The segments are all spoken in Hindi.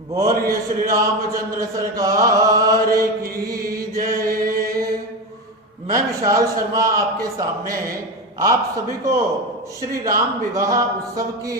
बोलिए श्री रामचंद्र सरकार की जय। मैं विशाल शर्मा आपके सामने आप सभी को श्री राम विवाह उत्सव की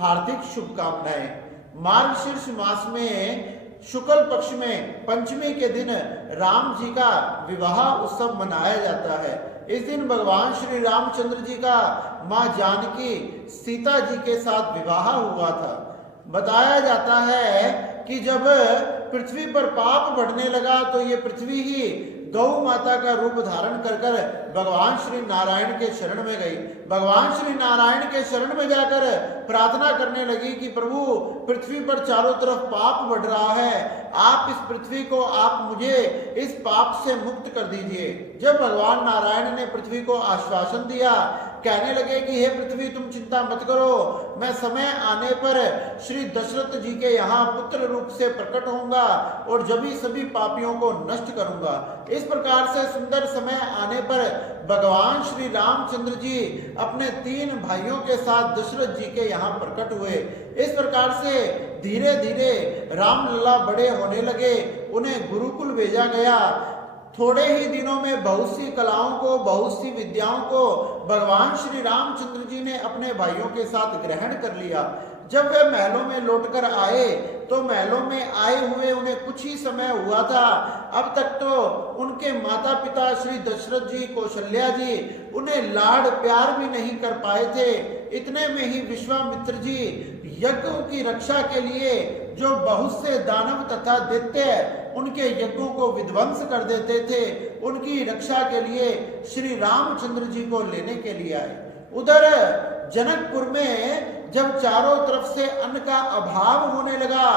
हार्दिक शुभकामनाएं। मार्गशीर्ष मास में शुक्ल पक्ष में पंचमी के दिन राम जी का विवाह उत्सव मनाया जाता है। इस दिन भगवान श्री रामचंद्र जी का मां जानकी सीता जी के साथ विवाह हुआ था। बताया जाता है कि जब पृथ्वी पर पाप बढ़ने लगा तो ये पृथ्वी ही गौ माता का रूप धारण कर भगवान श्री नारायण के शरण में गई। भगवान श्री नारायण के शरण में जाकर प्रार्थना करने लगी कि प्रभु, पृथ्वी पर चारों तरफ पाप बढ़ रहा है, आप इस पृथ्वी को, आप मुझे इस पाप से मुक्त कर दीजिए। जब भगवान नारायण ने पृथ्वी को आश्वासन दिया, कहने लगे कि हे पृथ्वी, तुम चिंता मत करो, मैं समय आने पर श्री दशरथ जी के यहाँ पुत्र रूप से प्रकट होऊंगा और सभी पापियों को नष्ट करूंगा। इस प्रकार से सुंदर समय आने पर भगवान श्री रामचंद्र जी अपने 3 भाइयों के साथ दशरथ जी के यहाँ प्रकट हुए। इस प्रकार से धीरे धीरे रामलला बड़े होने लगे, उन्हें गुरुकुल भेजा गया। थोड़े ही दिनों में बहुत सी कलाओं को, बहुत सी विद्याओं को भगवान श्री रामचंद्र जी ने अपने भाइयों के साथ ग्रहण कर लिया। जब वे महलों में लौटकर आए तो महलों में आए हुए उन्हें कुछ ही समय हुआ था। अब तक तो उनके माता पिता श्री दशरथ जी, कौशल्या जी उन्हें लाड़ प्यार भी नहीं कर पाए थे। इतने में ही विश्वामित्र जी यज्ञों की रक्षा के लिए जो बहुत से दानव तथा दैत्य उनके यज्ञों को विध्वंस कर देते थे, उनकी रक्षा के लिए श्री रामचंद्र जी को लेने के लिए आए। उधर जनकपुर में जब चारों तरफ से अन्न का अभाव होने लगा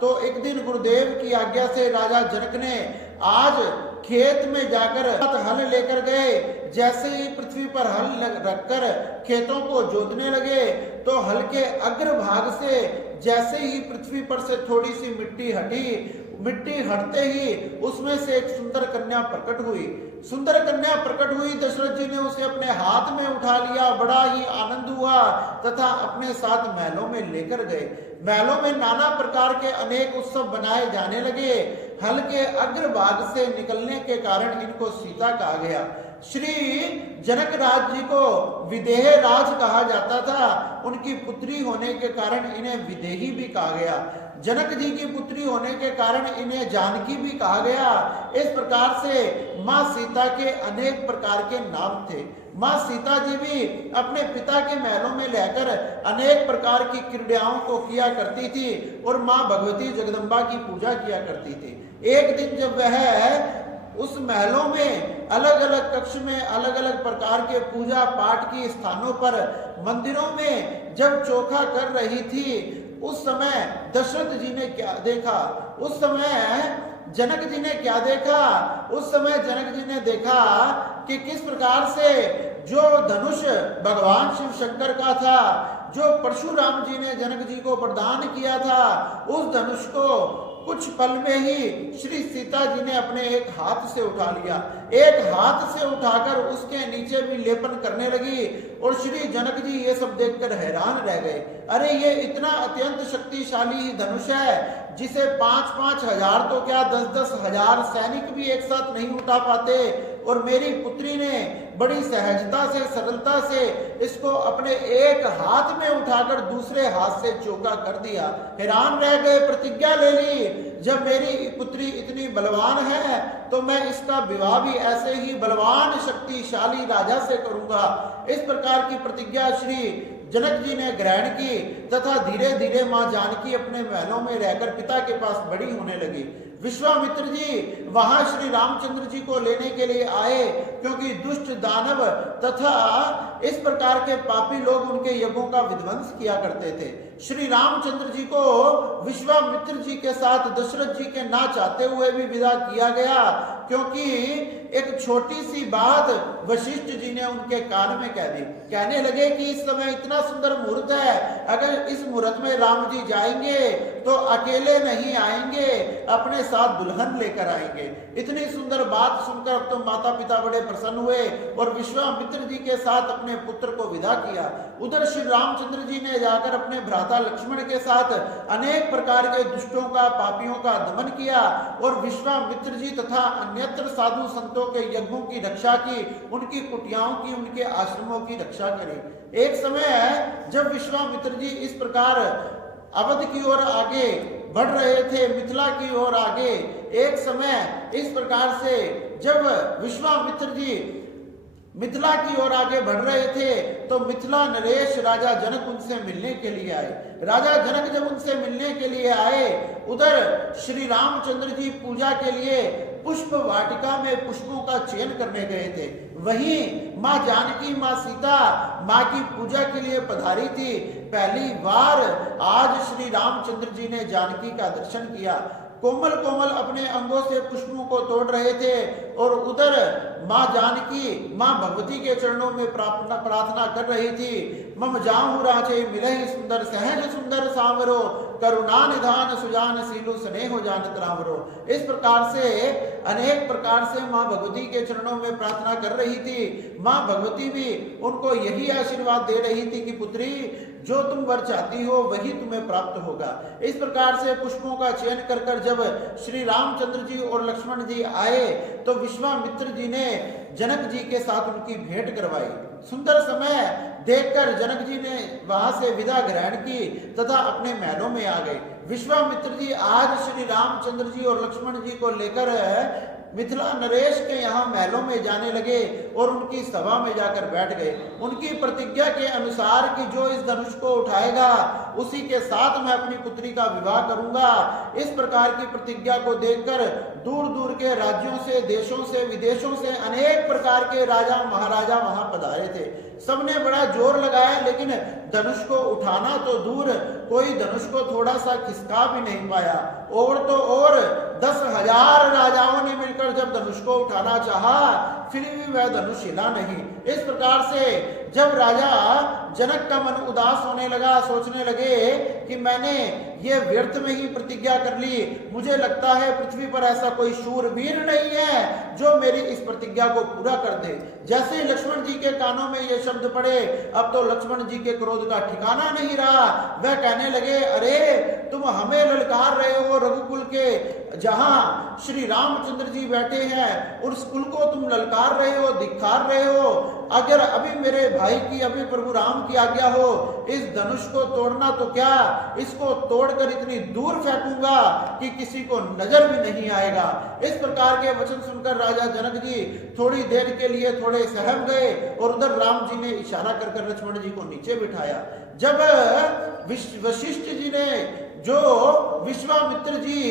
तो एक दिन गुरुदेव की आज्ञा से राजा जनक ने आज खेत में जाकर हल लेकर गए। जैसे ही पृथ्वी पर हल रखकर खेतों को जोतने लगे तो हल के अग्रभाग से जैसे ही पृथ्वी पर से थोड़ी सी मिट्टी हटते ही उसमें से एक सुंदर कन्या प्रकट हुई। सुंदर कन्या प्रकट हुई, दशरथ जी ने उसे अपने हाथ में उठा लिया। बड़ा ही आनंद हुआ तथा अपने साथ महलों में लेकर गए। महलों में नाना प्रकार के अनेक उत्सव बनाए जाने लगे। हल के अग्रभाग से निकलने के कारण इनको सीता कहा गया। श्री जनक राज जी को विदेह राज कहा जाता था। उनकी पुत्री होने के कारण इन्हें विदेही भी कहा गया। जनक जी की पुत्री होने के कारण इन्हें जानकी भी कहा गया। इस प्रकार से माँ सीता के अनेक प्रकार के नाम थे। माँ सीता जी भी अपने पिता के महलों में रहकर अनेक प्रकार की क्रीड़ाओं को किया करती थी और माँ भगवती जगदम्बा की पूजा किया करती थी। एक दिन जब वह उस महलों में अलग अलग कक्ष में अलग अलग प्रकार के पूजा पाठ की स्थानों पर, मंदिरों में जब चोखा कर रही थी, उस समय दशरथ जी ने क्या देखा? उस समय जनक जी ने क्या देखा? उस समय जनक जी ने देखा कि किस प्रकार से जो धनुष भगवान शिव शंकर का था, जो परशुराम जी ने जनक जी को प्रदान किया था, उस धनुष को कुछ पल में ही श्री सीता जी ने अपने एक हाथ से उठा लिया। एक हाथ से उठाकर उसके नीचे भी लेपन करने लगी और श्री जनक जी ये सब देखकर हैरान रह गए। अरे ये इतना अत्यंत शक्तिशाली धनुष है जिसे 5-5 हजार तो क्या 10-10 हजार सैनिक भी एक साथ नहीं उठा पाते, और मेरी पुत्री ने बड़ी सहजता से, सरलता से इसको अपने एक हाथ में उठाकर दूसरे हाथ से चौका कर दिया। हैरान रह गए, प्रतिज्ञा ले ली, जब मेरी पुत्री इतनी बलवान है तो मैं इसका विवाह भी ऐसे ही बलवान शक्तिशाली राजा से करूंगा। इस प्रकार की प्रतिज्ञा श्री जनक जी ने ग्रहण की तथा धीरे धीरे मां जानकी अपने महलों में रहकर पिता के पास बड़ी होने लगी। विश्वामित्र जी वहां श्री रामचंद्र जी को लेने के लिए आए क्योंकि दुष्ट दानव तथा इस प्रकार के पापी लोग उनके यज्ञों का विध्वंस किया करते थे। श्री रामचंद्र जी को विश्वामित्र जी के साथ दशरथ जी के ना चाहते हुए भी विदा किया गया, क्योंकि एक छोटी सी बात वशिष्ठ जी ने उनके कान में कह दी। कहने लगे कि इस समय इतना सुंदर मुहूर्त है, अगर इस मुहूर्त में राम जी जाएंगे तो अकेले नहीं आएंगे, अपने साथ दुल्हन लेकर आएंगे। इतनी सुंदर बात सुनकर अब तो माता पिता बड़े प्रसन्न हुए और विश्वामित्र जी के साथ अपने पुत्र को विदा किया। उधर श्री रामचंद्र जी ने जाकर अपने भ्राता लक्ष्मण के साथ अनेक प्रकार के दुष्टों का, पापियों का दमन किया और विश्वामित्र जी तथा अन्यत्र साधु संतों के यज्ञों की रक्षा की, उनकी कुटियाओं की, उनके आश्रमों की रक्षा करी। एक समय जब विश्वामित्र जी इस प्रकार अवध की ओर आगे बढ़ रहे थे, मिथिला की ओर आगे, एक समय इस प्रकार से जब विश्वामित्र जी मिथिला की ओर आगे बढ़ रहे थे तो मिथिला नरेश राजा जनक उनसे मिलने के लिए आए। राजा जनक जब उनसे मिलने के लिए आए, उधर श्री रामचंद्र जी पूजा के लिए पुष्प वाटिका में पुष्पों का चयन करने गए थे। वहीं माँ जानकी, माँ सीता माँ की पूजा के लिए पधारी थी। पहली बार आज श्री रामचंद्र जी ने जानकी का दर्शन किया। कोमल कोमल अपने अंगों से पुष्पों को तोड़ रहे थे और उधर माँ जानकी, माँ भगवती के चरणों में प्रार्थना कर रही थी। मम जाहु राचे मिलहि सुंदर, सहज सुंदर सामरो, करुणा निधान सुजान सीलु स्नेह जानत रामरो। इस प्रकार से अनेक प्रकार से माँ भगवती के चरणों में प्रार्थना कर रही थी। माँ भगवती भी उनको यही आशीर्वाद दे रही थी कि पुत्री, जो तुम वर चाहती हो वही तुम्हें प्राप्त होगा। इस प्रकार से पुष्पों का चयन कर कर जब श्री रामचंद्र जी और लक्ष्मण जी आए तो विश्वामित्र जी ने जनक जी के साथ उनकी भेंट करवाई। सुंदर समय देखकर जनक जी ने वहां से विदा ग्रहण की तथा अपने महलों में आ गए। विश्वामित्र जी आज श्री रामचंद्र जी और लक्ष्मण जी को लेकर मिथिला नरेश के यहाँ महलों में जाने लगे और उनकी सभा में जाकर बैठ गए। उनकी प्रतिज्ञा के अनुसार कि जो इस धनुष को उठाएगा उसी के साथ मैं अपनी पुत्री का विवाह करूंगा। इस प्रकार की प्रतिज्ञा को देखकर दूर दूर के राज्यों से, देशों से, विदेशों से अनेक प्रकार के राजा महाराजा वहां पधारे थे। सबने बड़ा जोर लगाया, लेकिन धनुष को उठाना तो दूर, कोई धनुष को थोड़ा सा खिसका भी नहीं पाया। और तो और 10,000 राजाओं ने मिलकर जब धनुष को उठाना चाहा, फिर भी वह धनुष हिला नहीं। इस प्रकार से जब राजा जनक का मन उदास होने लगा, सोचने लगे कि मैंने ये व्यर्थ में ही प्रतिज्ञा कर ली, मुझे लगता है पृथ्वी पर ऐसा कोई शूरवीर नहीं है जो मेरी इस प्रतिज्ञा को पूरा कर दे। जैसे ही लक्ष्मण जी के कानों में ये शब्द पड़े, अब तो लक्ष्मण जी के क्रोध का ठिकाना नहीं रहा। वह कहने लगे, अरे तुम हमें ललकार रहे हो, रघुकुल के जहां श्री रामचंद्र जी बैठे हैं उस कुल को तुम ललकार रहे हो, धिक्कार रहे हो। अगर अभी मेरे भाई की, अभी प्रभु राम की आज्ञा हो, इस धनुष को तोड़ना तो क्या, इसको तोड़कर इतनी दूर फेंकूंगा कि किसी को नजर भी नहीं आएगा। इस प्रकार के वचन सुनकर राजा जनक जी थोड़ी देर के लिए थोड़े सहम गए और उधर राम जी ने इशारा कर लक्ष्मण जी को नीचे बिठाया। जब वशिष्ठ जी ने जो विश्वामित्र जी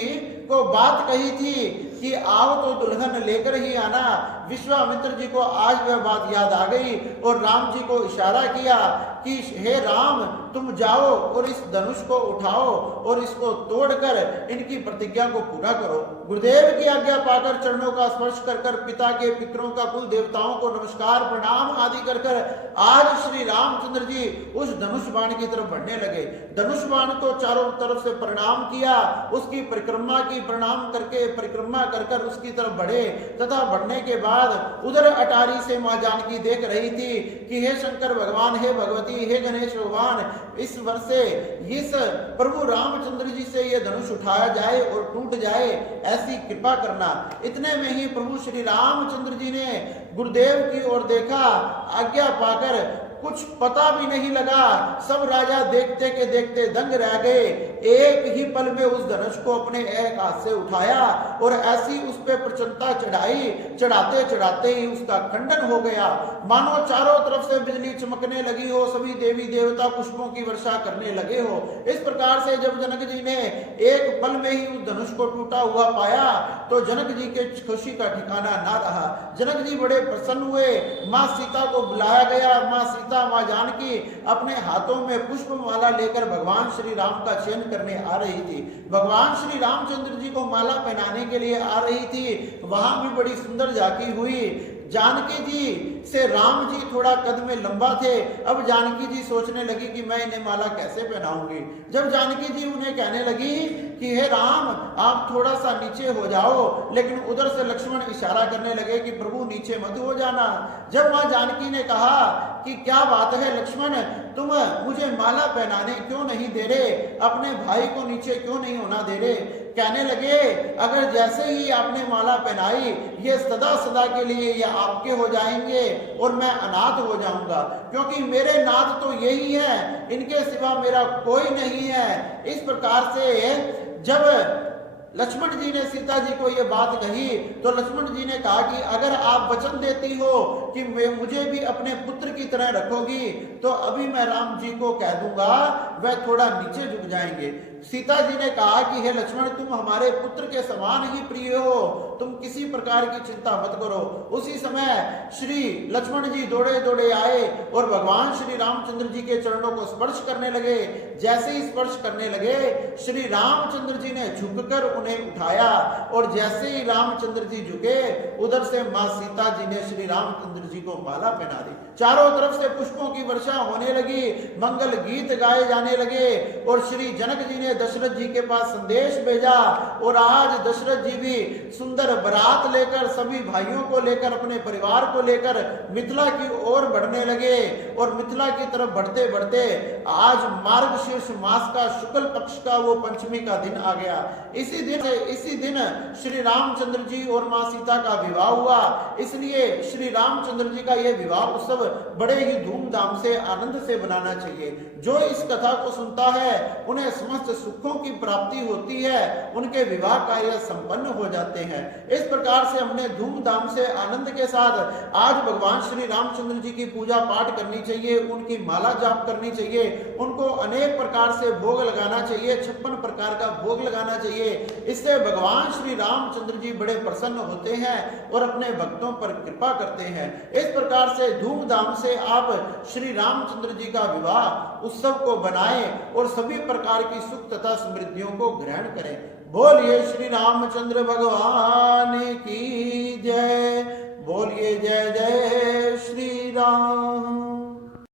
को बात कही थी कि आओ तो दुल्हन लेकर ही आना, विश्वामित्र जी को आज वह बात याद आ गई और राम जी को इशारा किया कि हे राम, तुम जाओ और इस धनुष को उठाओ और इसको तोड़कर इनकी प्रतिज्ञा को पूरा करो। गुरुदेव की आज्ञा पाकर चरणों का स्पर्श कर कर पिता के, पितरों का, कुल देवताओं को नमस्कार प्रणाम आदि कर कर आज श्री रामचंद्र जी उस धनुष बाण की तरफ बढ़ने लगे। धनुष बाण को चारों तरफ से प्रणाम किया, उसकी परिक्रमा की, प्रणाम करके परिक्रमा कर कर उसकी तरफ बढ़े तथा बढ़ने के बाद उधर अटारी से मां जानकी देख रही थी कि हे शंकर भगवान, हे भगवती, हे गणेश भगवान, इस वर्ष से इस प्रभु रामचंद्र जी से यह धनुष उठाया जाए और टूट जाए, ऐसी कृपा करना। इतने में ही प्रभु श्री रामचंद्र जी ने गुरुदेव की ओर देखा, आज्ञा पाकर कुछ पता भी नहीं लगा, सब राजा देखते के देखते दंग रह गए। एक ही पल में उस धनुष को अपने एक हाथ से उठाया और ऐसी उस पे प्रचंडता चढ़ाई, चढ़ाते चढ़ाते ही उसका खंडन हो गया, मानो चारों तरफ से बिजली चमकने लगी हो, सभी देवी देवता पुष्पों की वर्षा करने लगे हो। इस प्रकार से जब जनक जी ने एक पल में ही उस धनुष को टूटा हुआ पाया तो जनक जी के खुशी का ठिकाना ना रहा। जनक जी बड़े प्रसन्न हुए। माँ सीता को बुलाया गया। माँ मां जानकी अपने हाथों में पुष्पमाला लेकर भगवान श्री राम का चयन करने आ रही थी। भगवान श्री रामचंद्र जी को माला पहनाने के लिए आ रही थी। वहां भी बड़ी सुंदर झांकी हुई। जानकी जी से राम जी थोड़ा कद में लंबा थे। अब जानकी जी सोचने लगी कि मैं इन्हें माला कैसे पहनाऊंगी। जब जानकी जी उन्हें कहने लगी कि हे राम आप थोड़ा सा नीचे हो जाओ, लेकिन उधर से लक्ष्मण इशारा करने लगे कि प्रभु नीचे मत हो जाना। जब मां जानकी ने कहा कि क्या बात है लक्ष्मण, तुम मुझे माला पहनाने क्यों नहीं दे रहे, अपने भाई को नीचे क्यों नहीं होना दे रहे। कहने लगे अगर जैसे ही आपने माला पहनाई ये सदा सदा के लिए ये आपके हो जाएंगे और मैं अनाथ हो जाऊंगा, क्योंकि मेरे नाथ तो यही है, इनके सिवा मेरा कोई नहीं है। इस प्रकार से जब लक्ष्मण जी ने सीता जी को ये बात कही तो लक्ष्मण जी ने कहा कि अगर आप वचन देती हो कि मुझे भी अपने पुत्र की तरह रखोगी तो अभी मैं राम जी को कह दूंगा, वह थोड़ा नीचे झुक जाएंगे। सीता जी ने कहा कि हे लक्ष्मण तुम हमारे पुत्र के समान ही प्रिय हो, तुम किसी प्रकार की चिंता मत करो। उसी समय श्री लक्ष्मण जी दौड़े दौड़े आए और भगवान श्री रामचंद्र जी के चरणों को स्पर्श करने लगे। जैसे ही स्पर्श करने लगे श्री रामचंद्र जी ने झुककर उन्हें उठाया और जैसे ही रामचंद्र जी झुके उधर से मां सीता जी ने श्री रामचंद्र जी को माला पहना दी। चारों तरफ से पुष्पों की वर्षा होने लगी, मंगल गीत गाए जाने लगे और श्री जनक जी ने दशरथ जी के पास संदेश भेजा और आज दशरथ जी भी सुंदर बारात लेकर सभी भाइयों को लेकर अपने परिवार को लेकर मिथिला की ओर बढ़ने लगे। और मिथिला की तरफ बढ़ते बढ़ते आज मार्गशीर्ष मास का शुक्ल पक्ष का वो पंचमी का दिन आ गया। इसी दिन श्री रामचंद्र जी और मां सीता का विवाह हुआ। इसलिए श्री रामचंद्र जी का यह विवाह उत्सव बड़े ही धूमधाम से आनंद से बनाना चाहिए। जो इस कथा को सुनता है उन्हें समस्त सुखों की प्राप्ति होती है, उनके विवाह कार्य संपन्न हो जाते हैं। इस प्रकार से हमने धूमधाम से आनंद के साथ आज भगवान श्री रामचंद्र जी की पूजा पाठ करनी चाहिए, उनकी माला जाप करनी चाहिए, उनको अनेक प्रकार से भोग लगाना चाहिए, 56 प्रकार का भोग लगाना चाहिए। इससे भगवान श्री रामचंद्र जी बड़े प्रसन्न होते हैं और अपने भक्तों पर कृपा करते हैं। इस प्रकार से धूमधाम से आप श्री रामचंद्र जी का विवाह उत्सव को बनाएं और सभी प्रकार की सुख तथा समृद्धियों को ग्रहण करें। बोलिए श्री रामचंद्र भगवान की जय। बोलिए जय जय श्री राम।